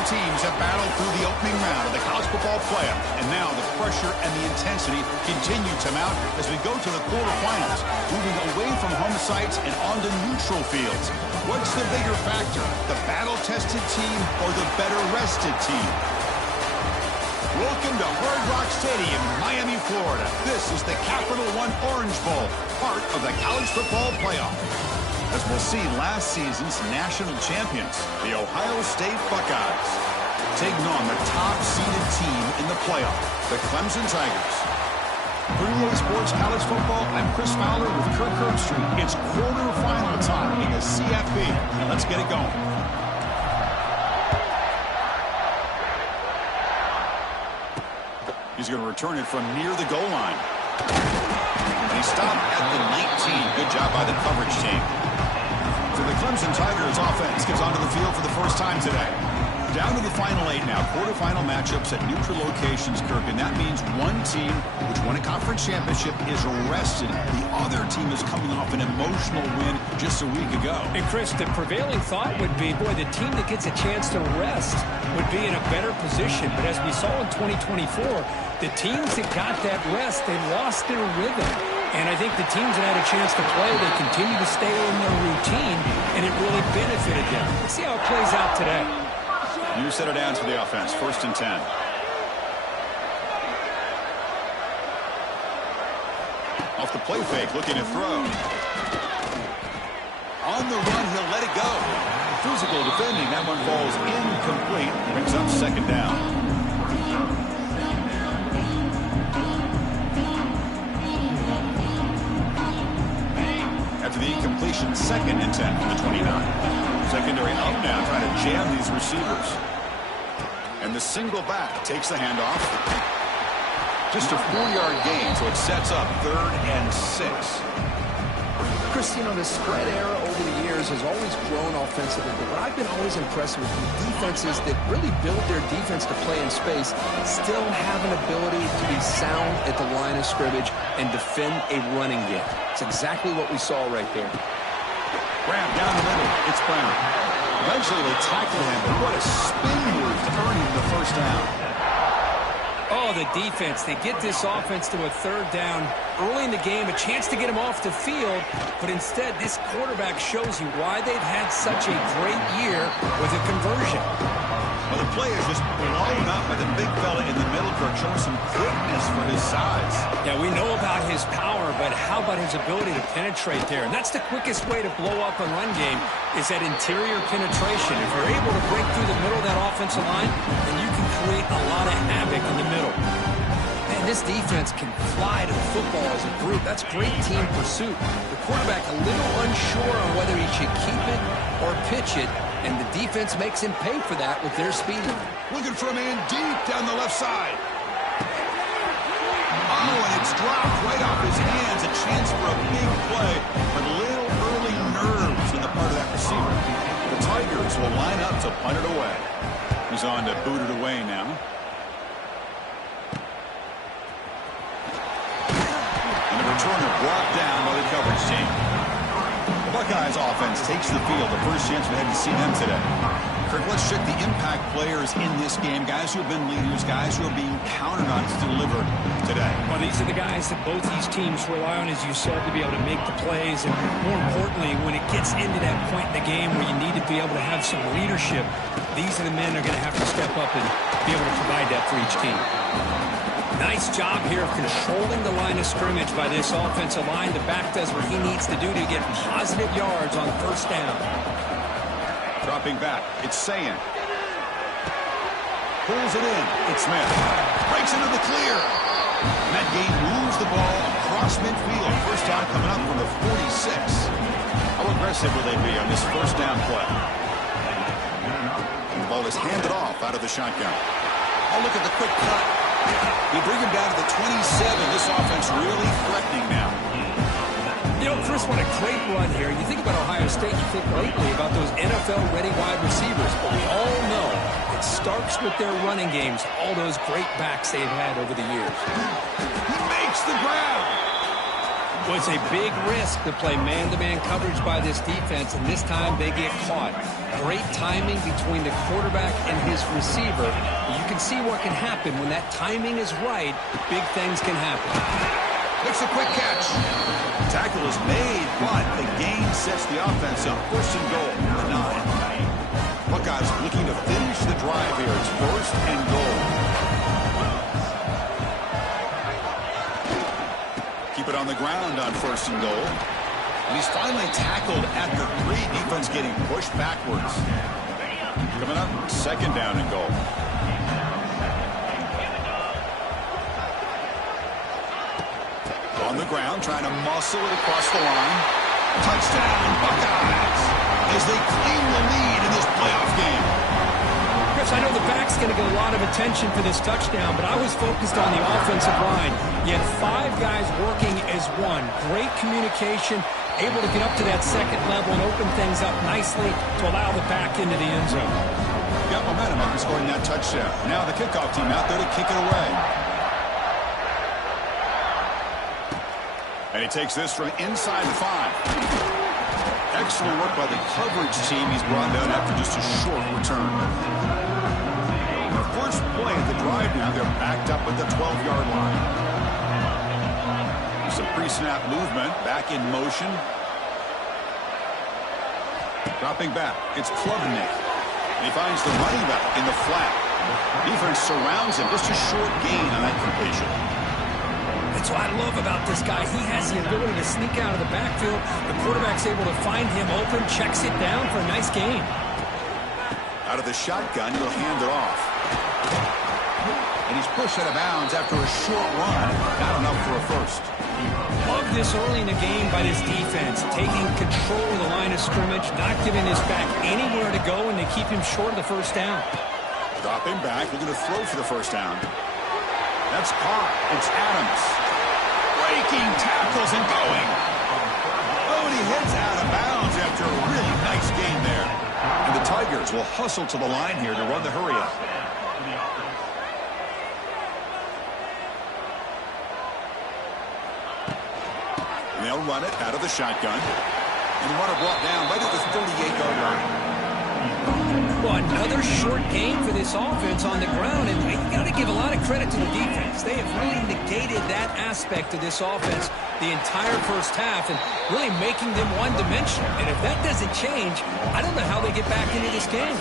Four teams have battled through the opening round of the college football playoff, and now the pressure and the intensity continue to mount as we go to the quarterfinals, moving away from home sites and onto neutral fields. What's the bigger factor, the battle-tested team or the better-rested team? Welcome to Hard Rock Stadium in Miami, Florida. This is the Capital One Orange Bowl, part of the college football playoff. As we'll see last season's national champions, the Ohio State Buckeyes, taking on the top-seeded team in the playoff, the Clemson Tigers. For EA Sports College Football, I'm Chris Fowler with Kirk Herbstreit. It's quarterfinal time in the CFB. Let's get it going. He's going to return it from near the goal line. And he stopped at the 19. Good job by the coverage team. So the Clemson Tigers offense gets onto the field for the first time today. Down to the final 8 now. Quarterfinal matchups at neutral locations, Kirk. And that means one team which won a conference championship is rested. The other team is coming off an emotional win just a week ago. And Chris, the prevailing thought would be, boy, the team that gets a chance to rest would be in a better position. But as we saw in 2024, the teams that got that rest, they lost their rhythm. And I think the teams that had a chance to play, they continue to stay in their routine, and it really benefited them. Let's see how it plays out today. You set it down to the offense. 1st and 10. Off the play fake, looking to throw. On the run, he'll let it go. Physical defending. That one falls incomplete. Brings up 2nd down. After the incompletion, 2nd and 10 from the 29. Secondary out now, trying to jam these receivers. And the single back takes the handoff. Just a 4-yard gain, so it sets up 3rd and 6. Chris, you know, the spread era over the years has always grown offensively, but what I've been always impressed with defenses that really build their defense to play in space still have an ability to be sound at the line of scrimmage and defend a running game. It's exactly what we saw right there. Grab down the middle. It's Brown. Eventually they tackle him, but what a spin move to earn him the 1st down. Oh, the defense. They get this offense to a 3rd down early in the game, a chance to get him off the field, but instead this quarterback shows you why they've had such a great year with a conversion. Well, the play is just blown up by the big fella in the middle, Kirk, showing some quickness for his size. Yeah, we know about his power, but how about his ability to penetrate there? And that's the quickest way to blow up a run game is that interior penetration. If you're able to break through the middle of that offensive line, then you can create a lot of havoc in the middle. Man, this defense can fly to the football as a group. That's great team pursuit. The quarterback a little unsure on whether he should keep it or pitch it, and the defense makes him pay for that with their speed. Looking for a man deep down the left side. Oh, and it's dropped right off his hands. A chance for a big play, but little early nerves on the part of that receiver. The Tigers will line up to punt it away. He's on to boot it away now. And the returner brought down by the coverage team. The Buckeyes offense takes the field. The first chance we had to see them today. Kirk, let's check the impact players in this game. Guys who have been leaders, guys who are being counted on to deliver today. Well, these are the guys that both these teams rely on, as you said, to be able to make the plays. And more importantly, when it gets into that point in the game where you need to be able to have some leadership, these are the men that are going to have to step up and be able to provide that for each team. Nice job here of controlling the line of scrimmage by this offensive line. The back does what he needs to do to get positive yards on 1st down. Dropping back, it's Sayan. Pulls it in, it's Smith. Breaks into the clear. And that game moves the ball across midfield. 1st down coming up from the 46. How aggressive will they be on this 1st down play? And the ball is handed off out of the shotgun. Oh, look at the quick cut. We bring him down to the 27. This offense really threatening now. You know, Chris, what a great run here. You think about Ohio State, you think lately about those NFL-ready wide receivers. But we all know it starts with their running games, all those great backs they've had over the years. He makes the grab. Well, it's a big risk to play man-to-man coverage by this defense, and this time they get caught. Great timing between the quarterback and his receiver. You can see what can happen when that timing is right. Big things can happen. Makes a quick catch. Tackle is made, but the gain sets the offense up. First and goal, the 9. Buckeyes looking to finish the drive here. It's first and goal. Keep it on the ground on first and goal. And he's finally tackled at the 3. Defense getting pushed backwards. Coming up, second down and goal. On the ground, trying to muscle it across the line. Touchdown, Buckeyes, as they claim the lead in this playoff game. Chris, I know the back's going to get a lot of attention for this touchdown, but I was focused on the offensive line. You had 5 guys working as one. Great communication, able to get up to that second level and open things up nicely to allow the back into the end zone. Got momentum after scoring that touchdown. Now the kickoff team out there to kick it away. And he takes this from inside the 5. Excellent work by the coverage team. He's brought down after just a short return. The first play of the drive now, they're backed up at the 12-yard line. Some pre-snap movement, back in motion. Dropping back, it's Klubnik. And he finds the running back in the flat. Defense surrounds him, just a short gain on that completion. That's what I love about this guy. He has the ability to sneak out of the backfield. The quarterback's able to find him open, checks it down for a nice gain. Out of the shotgun, he'll hand it off. And he's pushed out of bounds after a short run. Not enough for a first. Love this early in the game by this defense. Taking control of the line of scrimmage, not giving this back anywhere to go, and they keep him short of the first down. Dropping back, looking to throw for the first down. That's caught. It's Adams. Breaking tackles and going. Oh, and he heads out of bounds after a really nice gain there. And the Tigers will hustle to the line here to run the hurry-up. And they'll run it out of the shotgun. And the runner brought down right at the 38-yard line. Well, another short gain for this offense on the ground, and you got to give a lot of credit to the defense. They have really negated that aspect of this offense the entire first half and really making them one-dimensional. And if that doesn't change, I don't know how they get back into this game.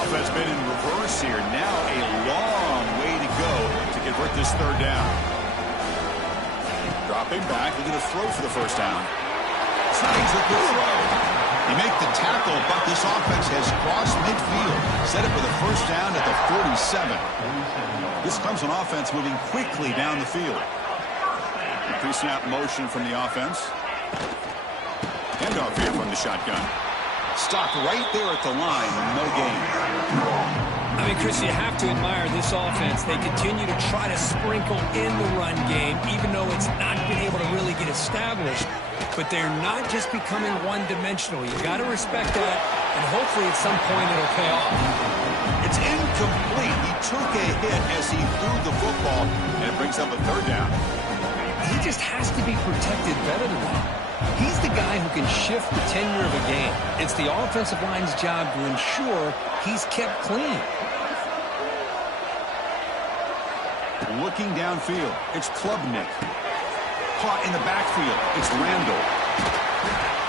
Offense been in reverse here. Now a long way to go to convert this third down. Dropping back, looking to throw for the first down. Snags the good throw. He make the tackle, but this offense has crossed midfield. Set it for the first down at the 47. This comes on offense moving quickly down the field. Pre-snap motion from the offense. Handoff here from the shotgun. Stopped right there at the line, no gain. I mean, Chris, you have to admire this offense. They continue to try to sprinkle in the run game, even though it's not been able to really get established. But they're not just becoming one-dimensional. You got to respect that, and hopefully at some point it'll pay off. It's incomplete. He took a hit as he threw the football, and it brings up a third down. He just has to be protected better than that. He's the guy who can shift the tenure of a game. It's the offensive line's job to ensure he's kept clean. Looking downfield, it's Klubnik. Caught in the backfield, it's Randall.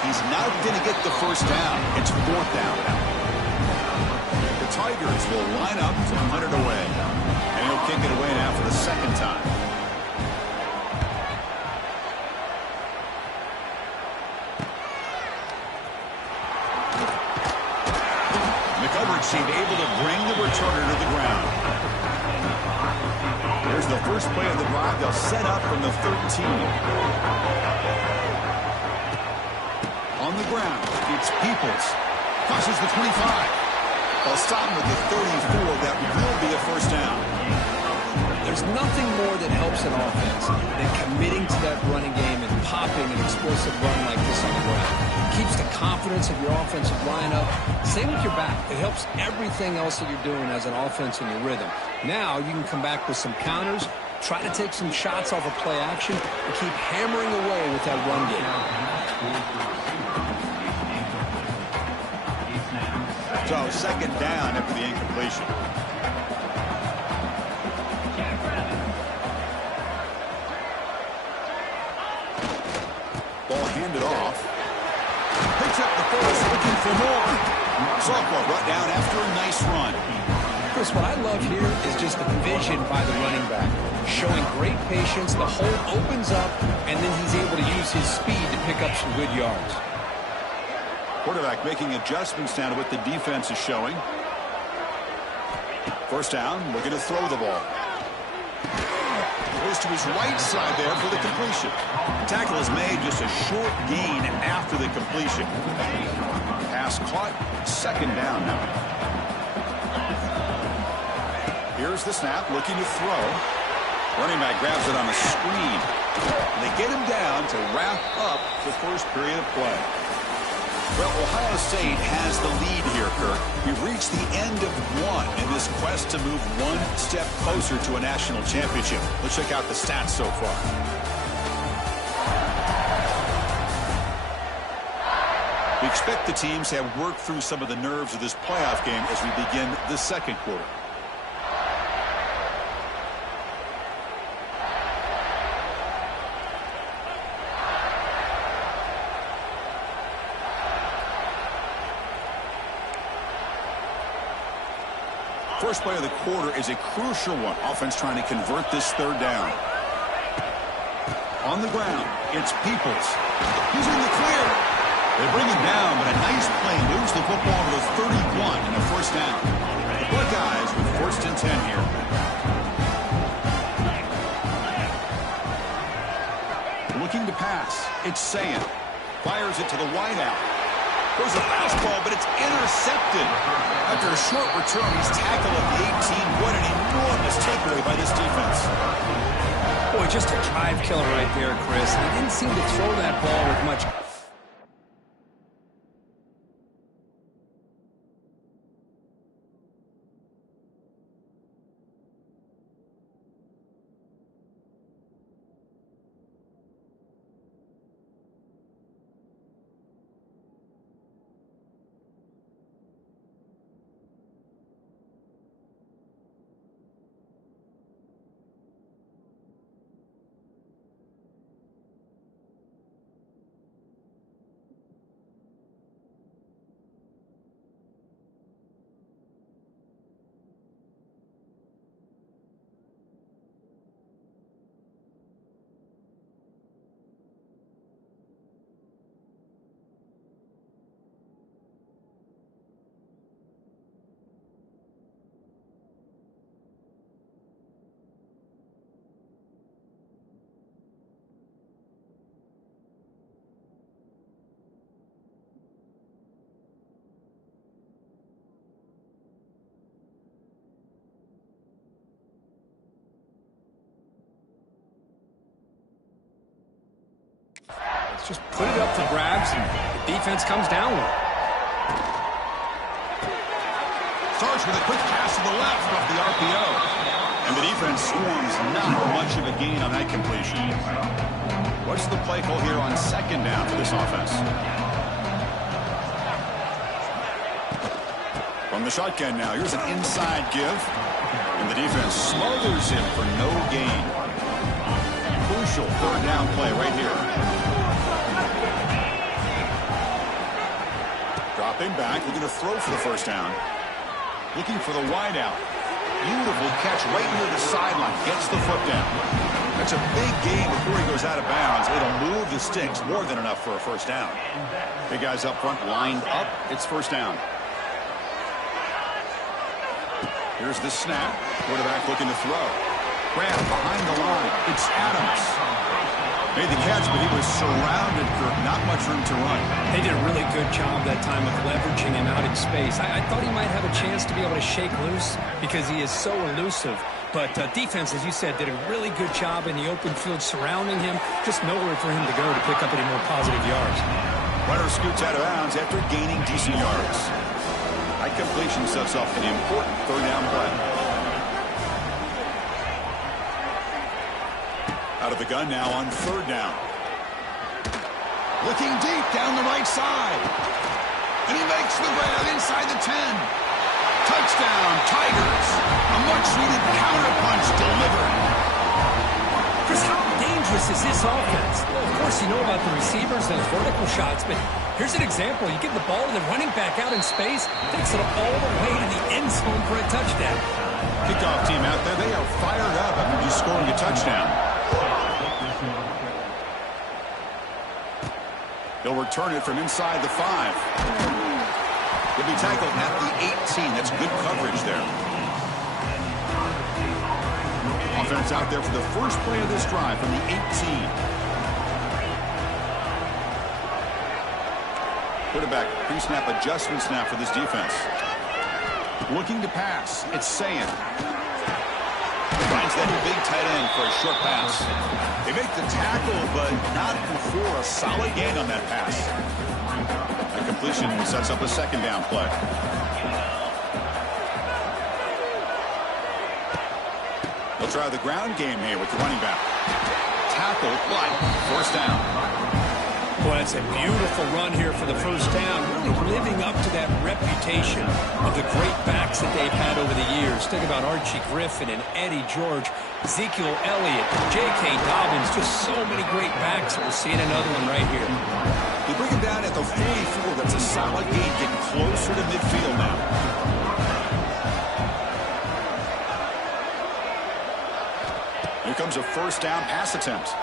He's not going to get the first down. It's fourth down now. The Tigers will line up to punt it away. And he'll kick it away now for the second time. Seemed able to bring the returner to the ground. Here's the first play of the drive. They'll set up from the 13. On the ground, it's Peoples. Crosses the 25. They'll stop him at the 34. That will be a first down. There's nothing more that helps an offense than committing to that running game and popping an explosive run like this on the ground. It keeps the confidence of your offensive lineup. Same with your back. It helps everything else that you're doing as an offense in your rhythm. Now you can come back with some counters Try to take some shots off of play action and keep hammering away with that run game. So second down after the incompletion. Ball handed off. Picks up the first, looking for more. Softball brought down after a nice run. Chris, what I love here is just the vision by the running back. Showing great patience, the hole opens up, and then he's able to use his speed to pick up some good yards. Quarterback making adjustments now to what the defense is showing. First down, looking to throw the ball. Goes to his right side there for the completion. The tackle is made, just a short gain after the completion. Pass caught, second down now. Here's the snap, looking to throw. Running back grabs it on a screen. And they get him down to wrap up the first period of play. Well, Ohio State has the lead here, Kirk. We've reached the end of one in this quest to move one step closer to a national championship. Let's check out the stats so far. We expect the teams to have worked through some of the nerves of this playoff game as we begin the second quarter. First play of the quarter is a crucial one. Offense trying to convert this third down. On the ground, it's Peoples. He's in the clear. They bring him down, but a nice play moves the football to the 31 and a first down. The Buckeyes with first and 10 here. Looking to pass. It's Sayan. Fires it to the wideout. There's a fastball, but it's intercepted. After a short return, he's tackled at the 18. What an enormous takeaway by this defense. Boy, just a drive killer right there, Chris. He didn't seem to throw that ball with much. Just put it up for grabs, and the defense comes down with it. Starts with a quick pass to the left off the RPO. And the defense swarms not much of a gain on that completion. What's the play call here on second down for this offense? From the shotgun now, here's an inside give. And the defense smothers him for no gain. Crucial third down play right here. Dropping back, looking to throw for the first down. Looking for the wideout. Beautiful catch right near the sideline. Gets the foot down. That's a big gain before he goes out of bounds. It'll move the sticks more than enough for a first down. Big guys up front lined up. It's first down. Here's the snap. Quarterback looking to throw. Grab behind the line. It's Adams. Made the catch, but he was surrounded, Kirk. Not much room to run. They did a really good job that time of leveraging him out in space. I thought he might have a chance to be able to shake loose because he is so elusive. But defense, as you said, did a really good job in the open field surrounding him. Just nowhere for him to go to pick up any more positive yards. Runner scoots out of bounds after gaining decent yards. High completion sets off an important third down play. Out of the gun now on 3rd down. Looking deep down the right side. And he makes the grab inside the 10. Touchdown, Tigers. A much-needed counterpunch delivered. Chris, how dangerous is this offense? Well, of course, you know about the receivers, those vertical shots, but here's an example. You give the ball to the running back out in space, takes it all the way to the end zone for a touchdown. Kickoff team out there, they are fired up after just scoring a touchdown. He'll return it from inside the 5. He'll be tackled at the 18. That's good coverage there. Offense out there for the first play of this drive from the 18. Quarterback pre-snap adjustments now for this defense. Looking to pass. It's Sayan. Finds that big tight end for a short pass. They make the tackle, but not before a solid gain on that pass. That completion sets up a 2nd down play. They'll try the ground game here with the running back. Tackle, but 1st down. Well, it's a beautiful run here for the 1st down, really living up to that reputation of the great backs that they've had over the years. Think about Archie Griffin and Eddie George, Ezekiel Elliott, J.K. Dobbins, just so many great backs. We're seeing another one right here. They bring him down at the 44. That's a solid gain, getting closer to midfield now. Here comes a 1st down pass attempt.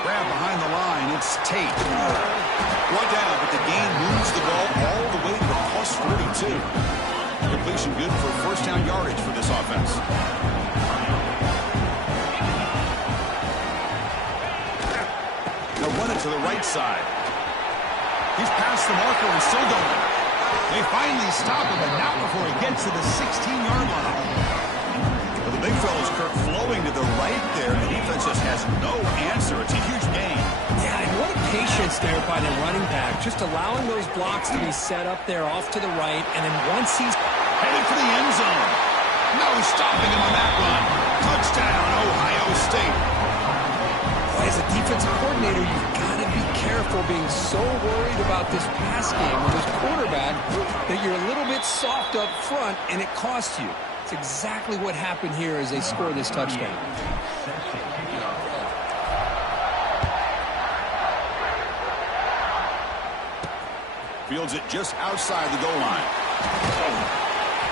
Grab behind the line. It's Tate. Brought down, but the gain moves the ball all the way to the plus 42. Completion good for 1st down yardage for this offense. They'll run it to the right side. He's past the marker and still going. They finally stop him, but not before he gets to the 16-yard line. Well, the big fella's Kirk flowing to the right there. The defense just has no answer. It's a huge gain. Yeah, and what a patience there by the running back. Just allowing those blocks to be set up there off to the right. And then once he's headed for the end zone. No stopping him on that run. Touchdown, Ohio State. Boy, as a defensive coordinator, you've got to be careful being so worried about this pass game with this quarterback that you're a little bit soft up front and it costs you. It's exactly what happened here as they score this touchdown. Fields it just outside the goal line.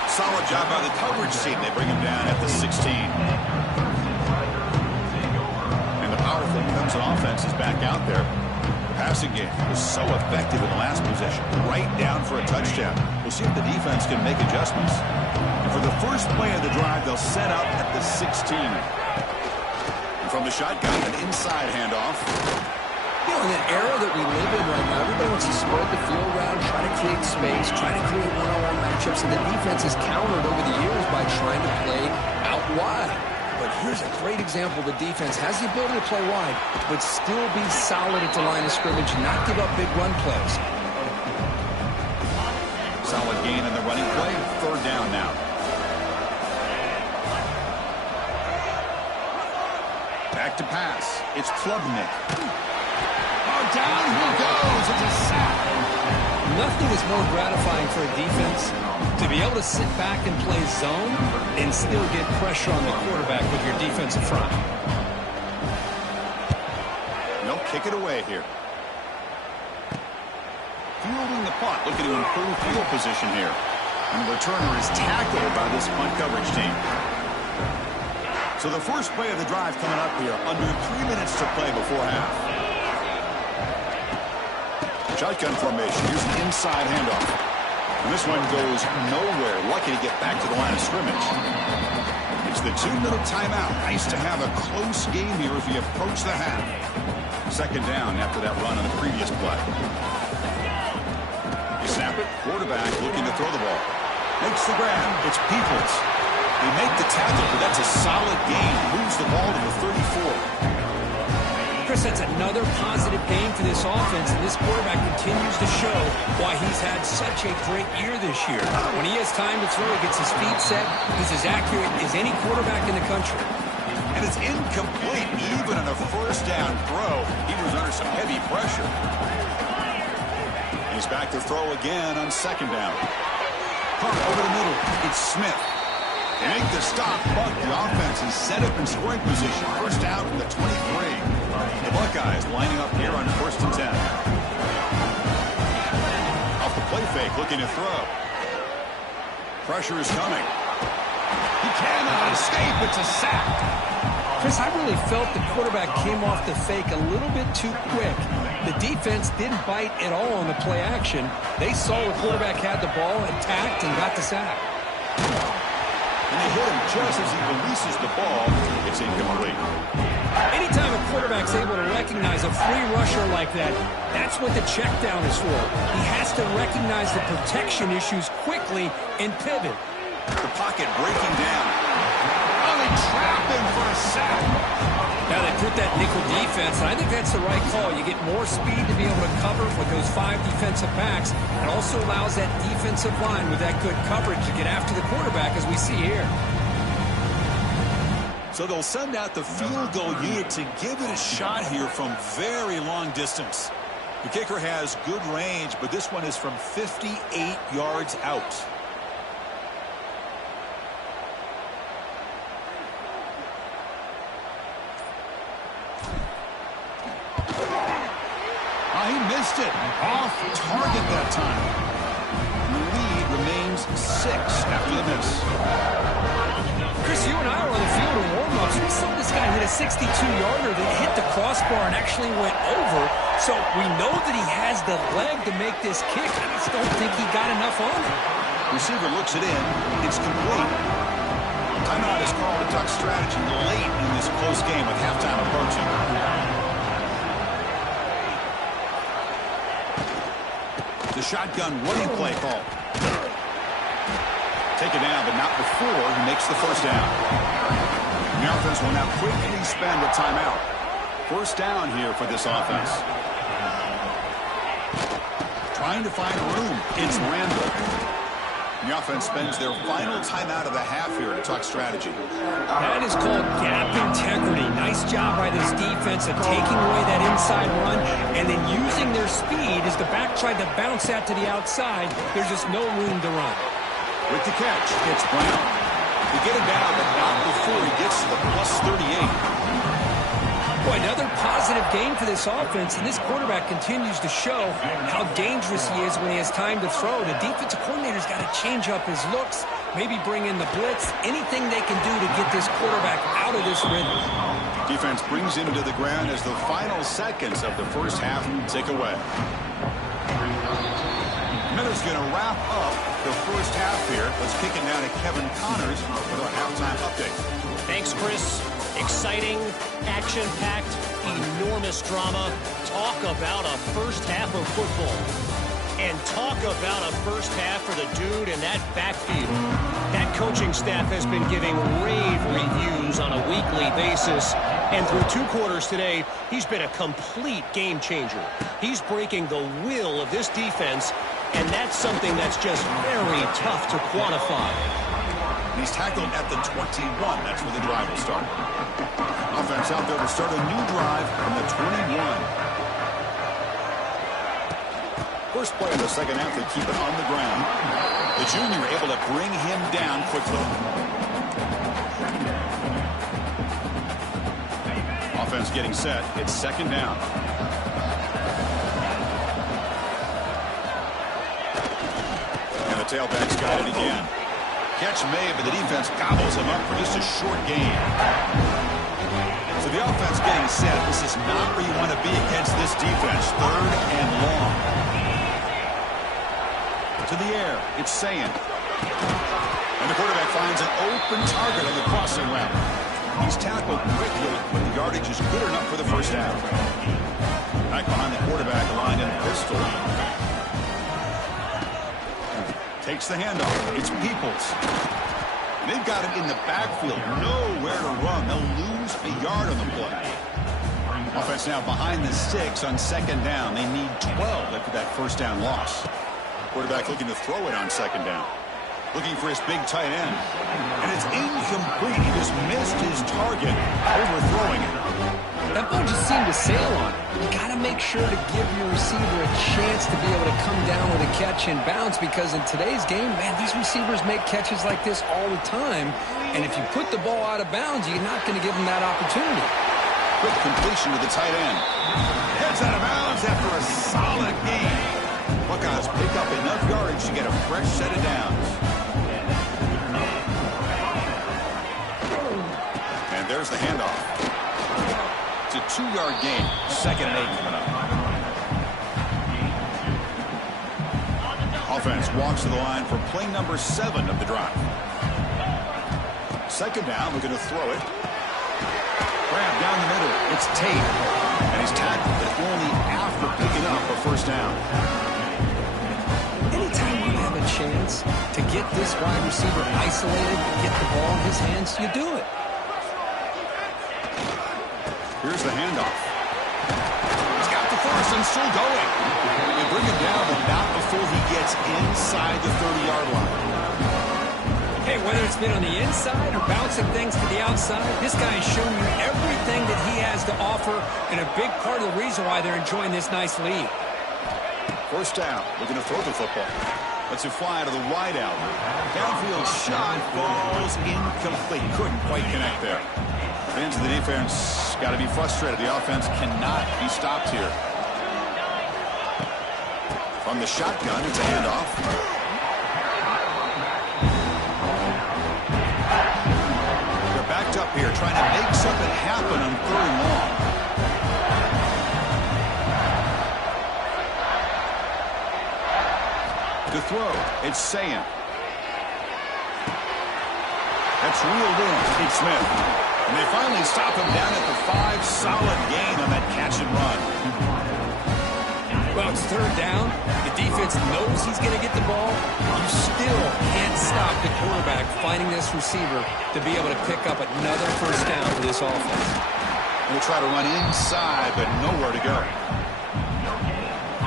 Solid job by the coverage team. They bring him down at the 16. And the powerful Clemson offense is back out there. The passing game was so effective in the last possession. Right down for a touchdown. We'll see if the defense can make adjustments. And for the first play of the drive, they'll set up at the 16. And from the shotgun, an inside handoff. You know, in an era that we live in right now, everybody wants to spread the field around, try to create space, try to create one-on-one matchups, and the defense has countered over the years by trying to play out wide. But here's a great example. The defense has the ability to play wide, but still be solid at the line of scrimmage, not give up big run plays. Solid gain in the running play. 3rd down now. Back to pass. It's Klubnik. Oh, down he goes. It's a sack. Nothing is more gratifying for a defense to be able to sit back and play zone and still get pressure on the quarterback with your defensive front. They'll kick it away here. Fielding the punt, looking to improve field position here. And the returner is tackled by this punt coverage team. So the first play of the drive coming up here, under 3 minutes to play before half. Shotgun formation, here's an inside handoff. And this one goes nowhere. Lucky to get back to the line of scrimmage. It's the 2-minute timeout. Nice to have a close game here as we approach the half. 2nd down after that run on the previous play. You snap it, quarterback looking to throw the ball. Makes the grab. It's Peoples. They make the tackle, but that's a solid gain. Moves the ball to the 34. Chris, that's another positive gain for this offense, and this quarterback continues to show why he's had such a great year this year. When he has time to throw, he gets his feet set. He's as accurate as any quarterback in the country. And it's incomplete. Even on a first down throw, he was under some heavy pressure. He's back to throw again on second down. Hunt over the middle. It's Smith. They make the stop, but the offense is set up in scoring position. First down from the 23. The Buckeyes lining up here on first and 10. Off the play fake, looking to throw. Pressure is coming. He cannot escape. It's a sack. Chris, I really felt the quarterback came off the fake a little bit too quick. The defense didn't bite at all on the play action. They saw the quarterback had the ball, attacked, and got the sack. And they hit him just as he releases the ball. It's incomplete. Anytime a quarterback's able to recognize a free rusher like that, that's what the check down is for. He has to recognize the protection issues quickly and pivot. The pocket breaking down. Oh, they trap him for a sack. Now they put that nickel defense, and I think that's the right call. You get more speed to be able to cover with those 5 defensive backs. It also allows that defensive line with that good coverage to get after the quarterback, as we see here. So they'll send out the field goal unit to give it a shot here from very long distance. The kicker has good range, but this one is from 58 yards out. He missed it. Off target that time. The lead remains 6 after the miss. Chris, you and I were on the field in warm-ups. We saw this guy hit a 62-yarder that hit the crossbar and actually went over. So we know that he has the leg to make this kick. I just don't think he got enough on it. Receiver looks it in. It's complete. Timeout is called a duck strategy late in this close game with halftime approaching. The shotgun running play call. Take it down, but not before he makes the first down. The offense will now quickly spend a timeout. First down here for this offense. Trying to find room. It's Randall. The offense spends their final timeout of the half here to talk strategy. That is called gap integrity. Nice job by this defense of taking away that inside run and then using their speed as the back tried to bounce out to the outside. There's just no room to run. With the catch, it's Brown. They get him down, but not before he gets to the plus 38. Boy, another positive game for this offense, and this quarterback continues to show how dangerous he is when he has time to throw. The defensive coordinator's got to change up his looks, maybe bring in the blitz, anything they can do to get this quarterback out of this rhythm. Defense brings him to the ground as the final seconds of the first half tick away. Miller's going to wrap up the first half here. Let's kick it now to Kevin Connors with our halftime update. Thanks, Chris. Exciting, action-packed, enormous drama. Talk about a first half of football. And talk about a first half for the dude in that backfield. That coaching staff has been giving rave reviews on a weekly basis. And through 2 quarters today, he's been a complete game changer. He's breaking the will of this defense, and that's something that's just very tough to quantify. He's tackled at the 21. That's where the drive will start. Offense out there to start a new drive from the 21. First play of the second half, they keep it on the ground. The junior able to bring him down quickly. Offense getting set. It's second down. And the tailback's got it again. Catch made, but the defense gobbles him up for just a short gain. So the offense getting set. This is not where you want to be against this defense. Third and long. To the air. It's Sayan. And the quarterback finds an open target on the crossing route. He's tackled quickly, but the yardage is good enough for the first half. Back behind the quarterback, line in the pistol. Takes the handoff. It's Peoples. And they've got him in the backfield. Nowhere to run. They'll lose a yard on the play. Offense now behind the 6 on second down. They need 12 after that first down loss. Quarterback looking to throw it on second down. Looking for his big tight end. And it's incomplete. He just missed his target, overthrowing it. That ball just seemed to sail on it. You got to make sure to give your receiver a chance to be able to come down with a catch and bounce, because in today's game, man, these receivers make catches like this all the time. And if you put the ball out of bounds, you're not going to give them that opportunity. Quick completion to the tight end. Heads out of bounds after a solid game. Buckeyes pick up enough yardage to get a fresh set of downs. And there's the handoff. It's a 2-yard gain. 2nd and 8 coming up. Offense walks to the line for play number 7 of the drive. 2nd down, looking to throw it. Grab down the middle. It's Tate. And he's tackled, but only after picking up a 1st down. Anytime you have a chance to get this wide receiver isolated, get the ball in his hands, you do it. Here's the handoff. He's got the 1st and still going. They bring him down, but not before he gets inside the 30-yard line. Hey, whether it's been on the inside or bouncing things to the outside, this guy has shown you everything that he has to offer, and a big part of the reason why they're enjoying this nice lead. 1st down, looking to throw the football. Lets it fly to the wide out. Downfield shot, falls incomplete. Couldn't quite connect there. Fans of the defense got to be frustrated. The offense cannot be stopped here. From the shotgun, it's a handoff. They're backed up here, trying to make something happen on 3rd and long. To throw, it's Sayan. That's reeled in. It's Smith. And they finally stop him down at the 5. Solid gain on that catch and run. Well, it's 3rd down. The defense knows he's going to get the ball. You still can't stop the quarterback finding this receiver to be able to pick up another 1st down for this offense. They'll try to run inside, but nowhere to go.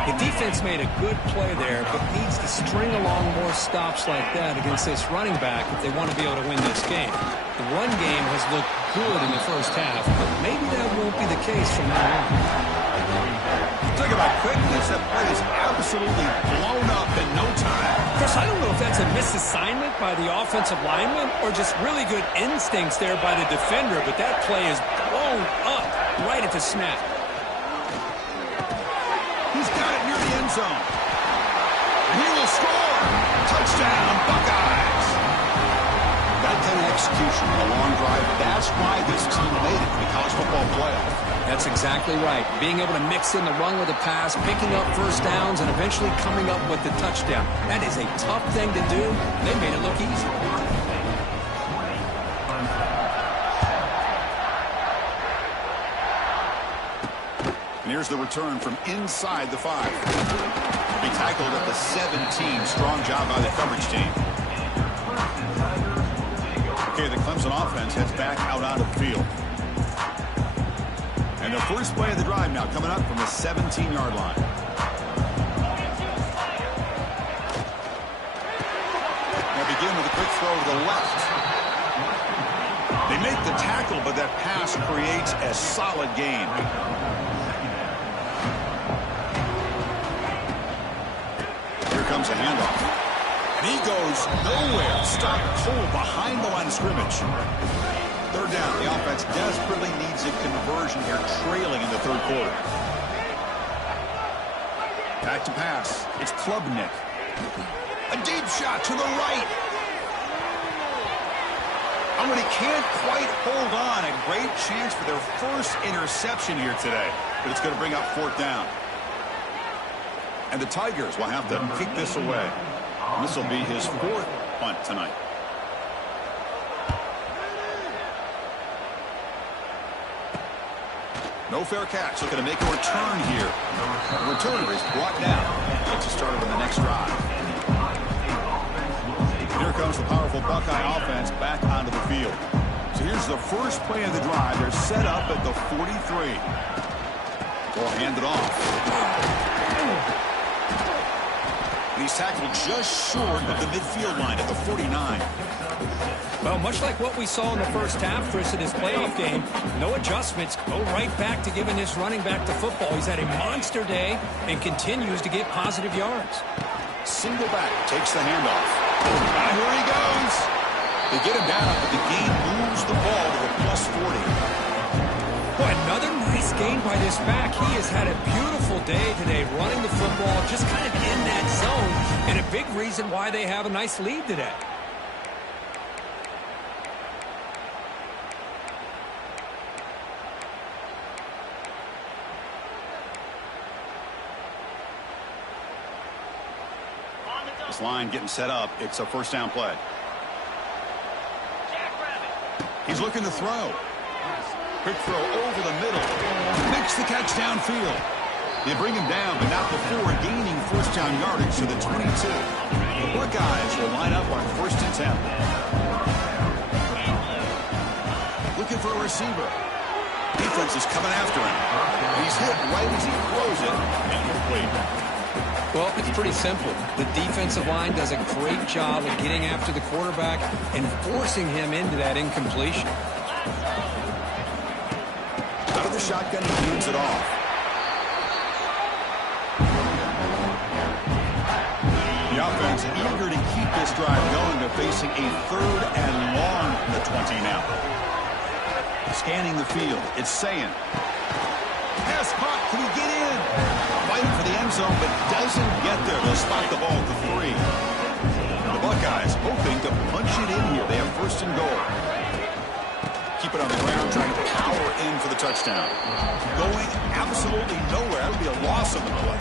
The defense made a good play there, but needs to string along more stops like that against this running back if they want to be able to win this game. The run game has looked good in the 1st half, but maybe that won't be the case from now on. Talk about quickness. That play is absolutely blown up in no time. Chris, I don't know if that's a misassignment by the offensive lineman or just really good instincts there by the defender, but that play is blown up right at the snap. He's got it near the end zone. And he will score. Touchdown, Buckeyes. That kind of execution on a long drive, that's why this team made it to the college football playoff. That's exactly right. Being able to mix in the run with the pass, picking up 1st downs, and eventually coming up with the touchdown. That is a tough thing to do. They made it look easy. And here's the return from inside the 5. Be tackled at the 17. Strong job by the coverage team. Okay, the Clemson offense heads back out onto the field. And the first play of the drive now coming up from the 17-yard line. Now begin with a quick throw to the left. They make the tackle, but that pass creates a solid gain. Here comes a handoff. And he goes nowhere. Stopped cold behind the line of scrimmage. 3rd down. The offense desperately needs a conversion here, trailing in the 3rd quarter. Back to pass. It's Klubnik. A deep shot to the right. Oh, and he can't quite hold on. A great chance for their first interception here today. But it's going to bring up 4th down. And the Tigers will have to kick this away. And this will be his 4th punt tonight. No fair catch. Looking to make a return here. The returner is brought down. Gets us started on the next drive. Here comes the powerful Buckeye offense back onto the field. So here's the first play of the drive. They're set up at the 43. They'll hand it off. And he's tackled just short of the midfield line at the 49. Well, much like what we saw in the first half, Chris, in his playoff game, no adjustments. Go right back to giving this running back to football. He's had a monster day and continues to get positive yards. Single back, takes the handoff. And here he goes. They get him down, but the game moves the ball to a +40. Boy, another nice gain by this back. He has had a beautiful day today running the football, just kind of in that zone, and a big reason why they have a nice lead today. This line getting set up. It's a first down play. He's looking to throw. Quick throw over the middle. Makes the catch downfield. They bring him down, but not before gaining first down yardage to the 22. The Buckeyes will line up on 1st and 10. Looking for a receiver. Defense is coming after him. He's hit right as he throws it. Incomplete. Well, it's pretty simple. The defensive line does a great job of getting after the quarterback and forcing him into that incompletion. Out of the shotgun, he moves it off. The offense eager to keep this drive going. They're facing a 3rd and long from the 20 now. Scanning the field. It's saying. Pass caught. Can he get in? Fighting for the end zone, but doesn't get there. They'll spot the ball at the 3. The Buckeyes hoping to punch it in here. They have 1st and goal. Keep it on the ground, trying to power in for the touchdown. Going absolutely nowhere. That would be a loss on the play.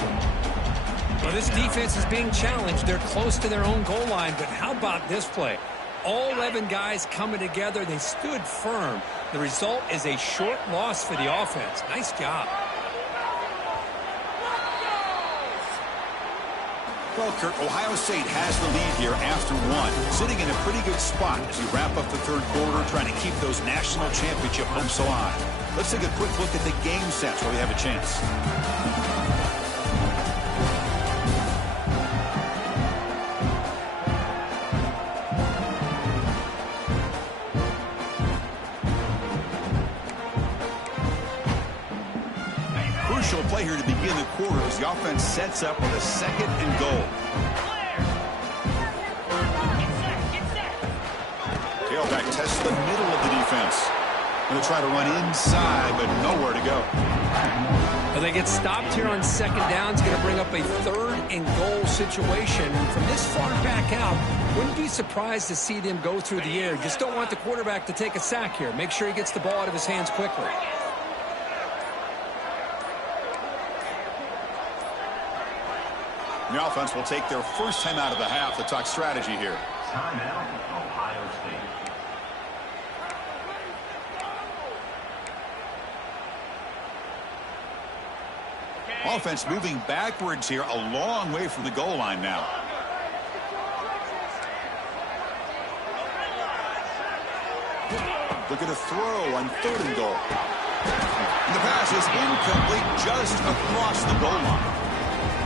Well, this defense is being challenged. They're close to their own goal line, but how about this play? All 11 guys coming together. They stood firm. The result is a short loss for the offense. Nice job. Well, Kurt, Ohio State has the lead here after 1. Sitting in a pretty good spot as we wrap up the 3rd quarter, trying to keep those national championship hopes alive. Let's take a quick look at the game sets where we have a chance. Crucial play here to begin the quarter as the offense sets up with a 2nd and goal. Tailback tests the middle of the defense. Going to try to run inside, but nowhere to go. Well, they get stopped here on 2nd down. It's going to bring up a 3rd and goal situation. And from this far back out, wouldn't be surprised to see them go through the air. Just don't want the quarterback to take a sack here. Make sure he gets the ball out of his hands quickly. The offense will take their first time out of the half to talk strategy here. Timeout, Ohio State. Offense moving backwards here, a long way from the goal line now. Look at a throw on 3rd and goal. And the pass is incomplete just across the goal line.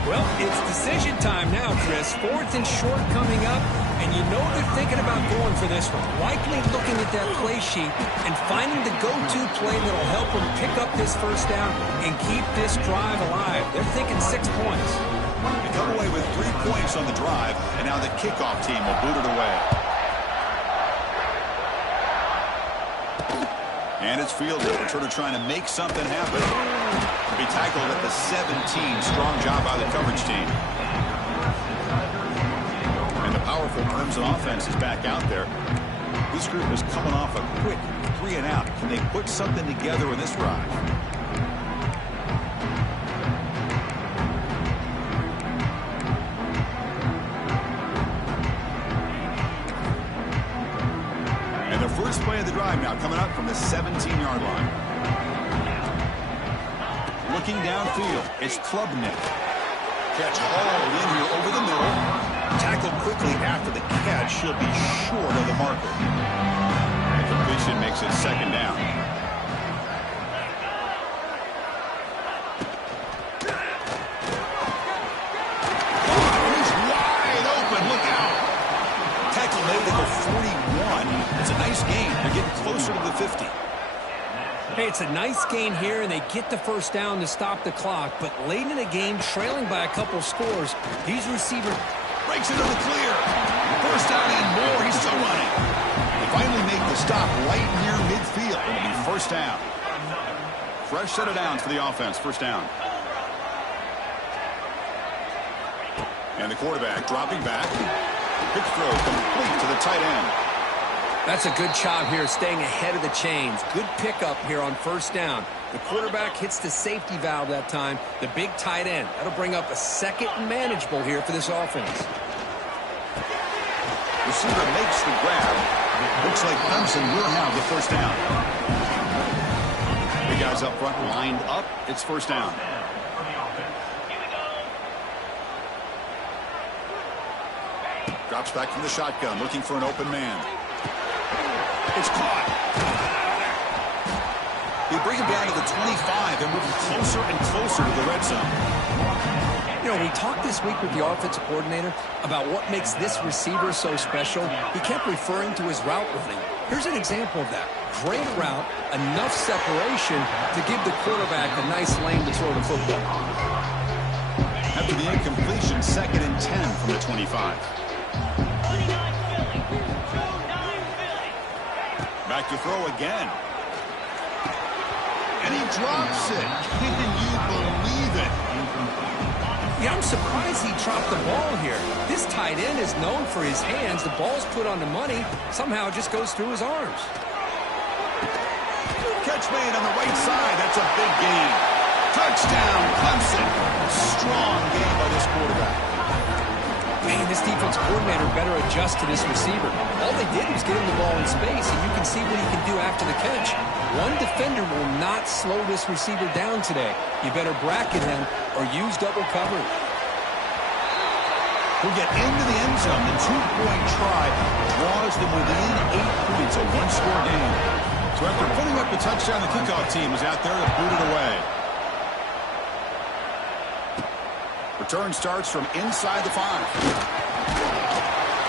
Well, it's decision time now, Chris. 4th and short coming up, and you know they're thinking about going for this one. Likely looking at that play sheet and finding the go-to play that'll help them pick up this first down and keep this drive alive. They're thinking 6 points. They come away with 3 points on the drive, and now the kickoff team will boot it away. And it's fielded. Returner trying to make something happen. Be tackled at the 17. Strong job by the coverage team. And the powerful Crimson offense is back out there. This group is coming off a quick 3 and out. Can they put something together in this drive? And the first play of the drive now coming up from the 17-yard line. Looking downfield, it's Klubnik. Catch hauled in here over the middle. Tackled quickly after the catch. She'll be short of the marker. And completion makes it 2nd down. He's wide Hey, it's a nice gain here, and they get the first down to stop the clock. But late in the game, trailing by a couple scores, these receivers breaks into the clear. First down and more. He's still running. They finally make the stop right near midfield. It'll be first down. Fresh set of downs for the offense. First down. And the quarterback dropping back. Quick throw complete to the tight end. That's a good job here staying ahead of the chains. Good pickup here on first down. The quarterback hits the safety valve that time. The big tight end. That'll bring up a second and manageable here for this offense. Receiver makes the grab. Looks like Clemson will have the first down. The guys up front lined up. It's first down. Drops back from the shotgun, looking for an open man. It's caught. They bring him down to the 25 and moving closer and closer to the red zone. You know, we talked this week with the offensive coordinator about what makes this receiver so special. He kept referring to his route running. Here's an example of that. Great route, enough separation to give the quarterback a nice lane to throw the football. After the incompletion, second and 10 from the 25. Back to throw again. And he drops it. Can you believe it? Yeah, I'm surprised he dropped the ball here. This tight end is known for his hands. The ball's put on the money. Somehow it just goes through his arms. Catch made on the right side. That's a big gain. Touchdown, Clemson. Strong game by this quarterback. Man, this defense coordinator better adjust to this receiver. All they did was get him the ball in space, and you can see what he can do after the catch. One defender will not slow this receiver down today. You better bracket him or use double coverage. We'll get into the end zone. The two-point try draws them within 8 points, a one-score game. So after putting up the touchdown, the kickoff team is out there to boot it away. Return starts from inside the 5.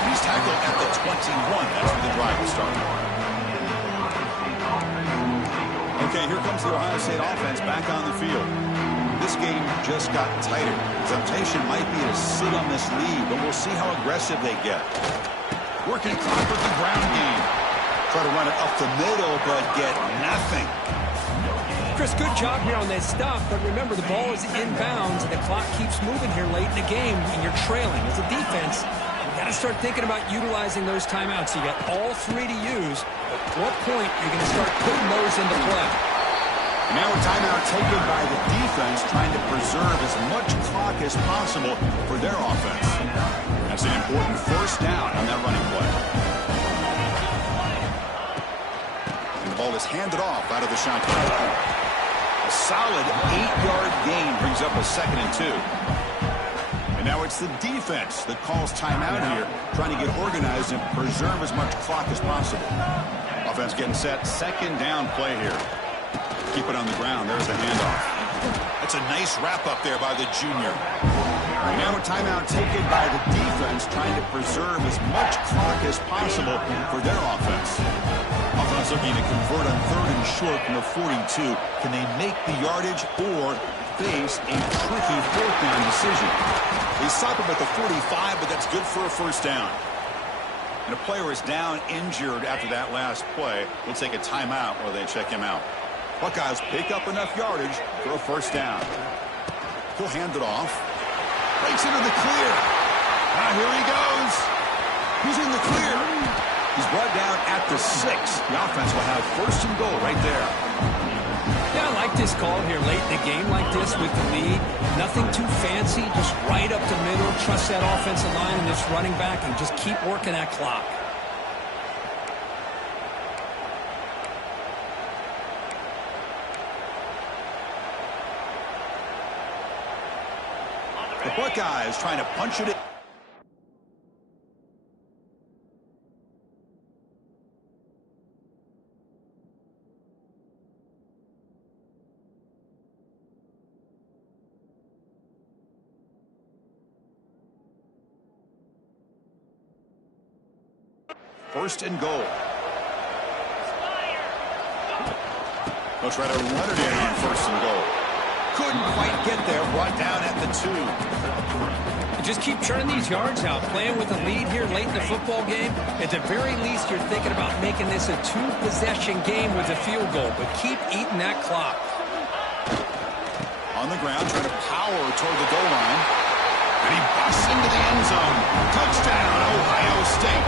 He's tackled at the 21. That's where the drive will start. Okay, here comes the Ohio State offense back on the field. This game just got tighter. Temptation might be to sit on this lead, but we'll see how aggressive they get. Working clock with the ground game. Try to run it up the middle, but get nothing. Chris, good job here on that stop, but remember, the ball is inbounds, and the clock keeps moving here late in the game, and you're trailing. As a defense, you got to start thinking about utilizing those timeouts. You got all 3 to use. At what point you're going to start putting those into play? Now a timeout taken by the defense, trying to preserve as much clock as possible for their offense. That's an important first down on that running play. And the ball is handed off out of the shotgun. A solid 8-yard gain brings up a second and 2. And now it's the defense that calls timeout here, trying to get organized and preserve as much clock as possible. Offense getting set. Second down play here. Keep it on the ground. There's the handoff. That's a nice wrap up there by the junior. And now a timeout taken by the defense, trying to preserve as much clock as possible for their offense. Offense looking to convert on 3rd and short from the 42. Can they make the yardage or face a tricky 4th down decision? They stop him at the 45, but that's good for a first down. And a player is down injured after that last play. We'll take a timeout while they check him out. Buckeyes pick up enough yardage for a first down. He'll hand it off. Breaks into the clear. Now here he goes. He's in the clear. He's brought down at the 6. The offense will have first and goal right there. Yeah, I like this call here late in the game like this with the lead. Nothing too fancy, just right up the middle. Trust that offensive line and this running back and just keep working that clock. The Buckeyes trying to punch it in. First and goal. They'll try to run it in on 1st and goal. Couldn't quite get there. Brought down at the 2. Just keep churning these yards out. Playing with a lead here late in the football game. At the very least, you're thinking about making this a 2-possession game with a field goal. But keep eating that clock. On the ground, trying to power toward the goal line. And he busts into the end zone. Touchdown, Ohio State.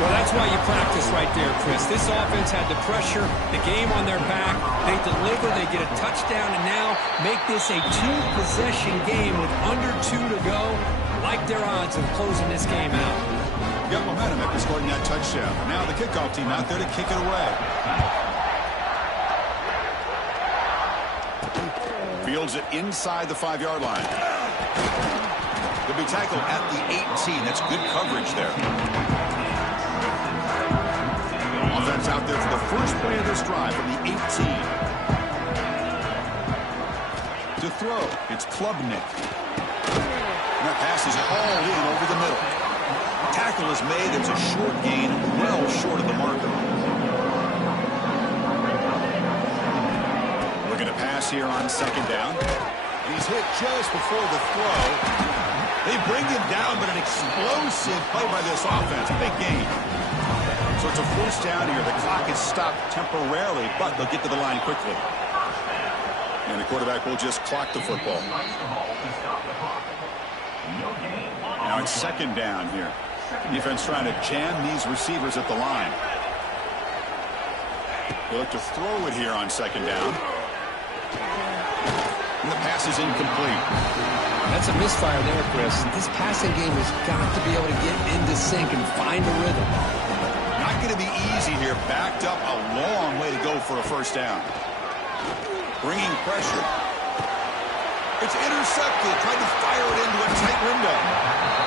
Well, that's why you practice right there, Chris. This offense had the pressure, the game on their back. They deliver, they get a touchdown, and now make this a 2-possession game with under 2 to go. Like their odds of closing this game out. Got momentum after scoring that touchdown. Now the kickoff team out there to kick it away. Fields it inside the 5-yard line. He'll be tackled at the 18. That's good coverage there. Offense out there for the first play of this drive from the 18. To throw, it's Klubnik. And that pass is hauled in over the middle. Tackle is made. It's a short gain, well short of the marker. Looking to pass here on 2nd down. He's hit just before the throw. They bring him down, but an explosive play by this offense. Big gain. So it's a 1st down here. The clock is stopped temporarily, but they'll get to the line quickly. And the quarterback will just clock the football. Now it's 2nd down here. Defense trying to jam these receivers at the line. They look to throw it here on 2nd down. And the pass is incomplete. That's a misfire there, Chris. This passing game has got to be able to get into sync and find a rhythm. Not going to be easy here. Backed up a long way to go for a 1st down. Bringing pressure. It's intercepted. Trying to fire it into a tight window.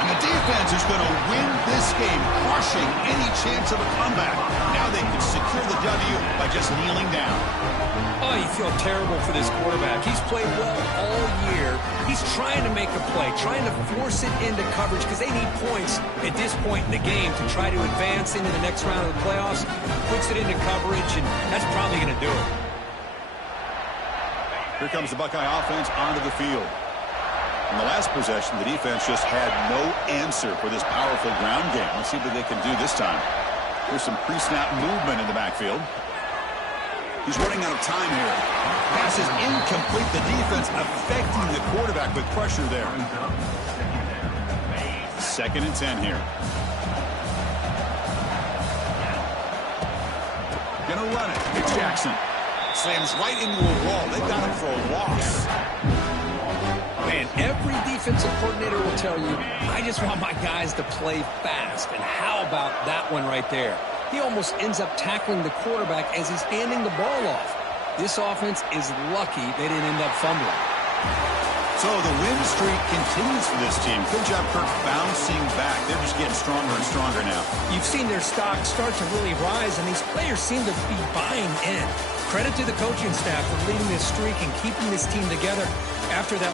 And the defense is going to win this game, crushing any chance of a comeback. Now they can secure the W by just kneeling down. Oh, you feel terrible for this quarterback. He's played well all year. He's trying to make a play, trying to force it into coverage because they need points at this point in the game to try to advance into the next round of the playoffs. Puts it into coverage, and that's probably going to do it. Here comes the Buckeye offense onto the field. In the last possession, the defense just had no answer for this powerful ground game. Let's see what they can do this time. There's some pre-snap movement in the backfield. He's running out of time here. Pass is incomplete. The defense affecting the quarterback with pressure there. 2nd and 10 here. Gonna run it. It's Jackson. Slams right into a wall. They got him for a loss. Man, every defensive coordinator will tell you, I just want my guys to play fast. And how about that one right there? He almost ends up tackling the quarterback as he's handing the ball off. This offense is lucky they didn't end up fumbling. So the win streak continues for this team. Good job, Kirk, bouncing back. They're just getting stronger and stronger now. You've seen their stock start to really rise, and these players seem to be buying in. Credit to the coaching staff for leading this streak and keeping this team together after that.